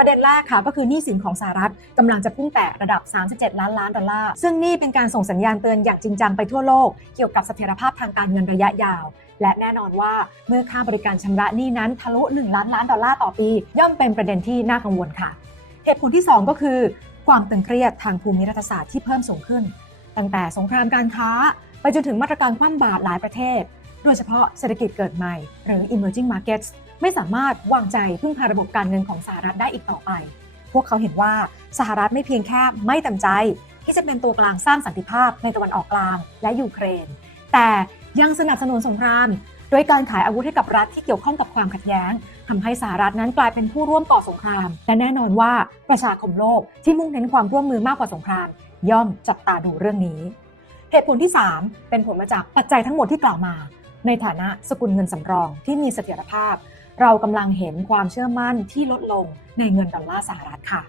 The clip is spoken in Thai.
ประเด็นแรกค่ะก็คือหนี้สินของสหรัฐกำลังจะพุ่งแตะระดับ 37 ล้านล้านดอลลาร์ ซึ่งนี่เป็นการส่งสัญญาณเตือนอย่างจริงจังไปทั่วโลก เกี่ยวกับเสถียรภาพทางการเงินระยะยาว และแน่นอนว่าเมื่อค่าบริการชำระหนี้นั้นทะลุ 1 ล้านล้านดอลลาร์ต่อปี ย่อมเป็นประเด็นที่น่ากังวลค่ะ เหตุผลที่ 2 ก็คือ ความตึงเครียดทางภูมิรัฐศาสตร์ที่เพิ่มสูงขึ้น ตั้งแต่สงครามการค้า ไปจนถึงมาตรการคว่ำบาตรหลายประเทศ โดยเฉพาะเศรษฐกิจเกิดใหม่ หรือ emerging markets ไม่สามารถวางใจพึ่งพาระบบการเงินของสหรัฐได้อีกต่อไป พวกเขาเห็นว่าสหรัฐไม่เพียงแค่ไม่เต็มใจ ที่จะเป็นตัวกลางสร้างสันติภาพในตะวันออกกลางและยูเครน แต่ยังสนับสนุนสงครามด้วยการขายอาวุธให้กับรัฐที่เกี่ยวข้องกับความขัดแย้งทำให้สหรัฐนั้นกลายเป็นผู้ร่วมต่อสงคราม และแน่นอนว่าประชาคมโลกที่มุ่งเน้นความร่วมมือมากกว่าสงคราม ย่อมจับตาดูเรื่องนี้ เหตุผลที่ 3 เป็นผลมาจากปัจจัยทั้งหมดที่กล่าวมา ในฐานะสกุลเงินสำรองที่มีเสถียรภาพ เรากำลังเห็นความเชื่อมั่นที่ลดลงในเงินดอลลาร์สหรัฐค่ะ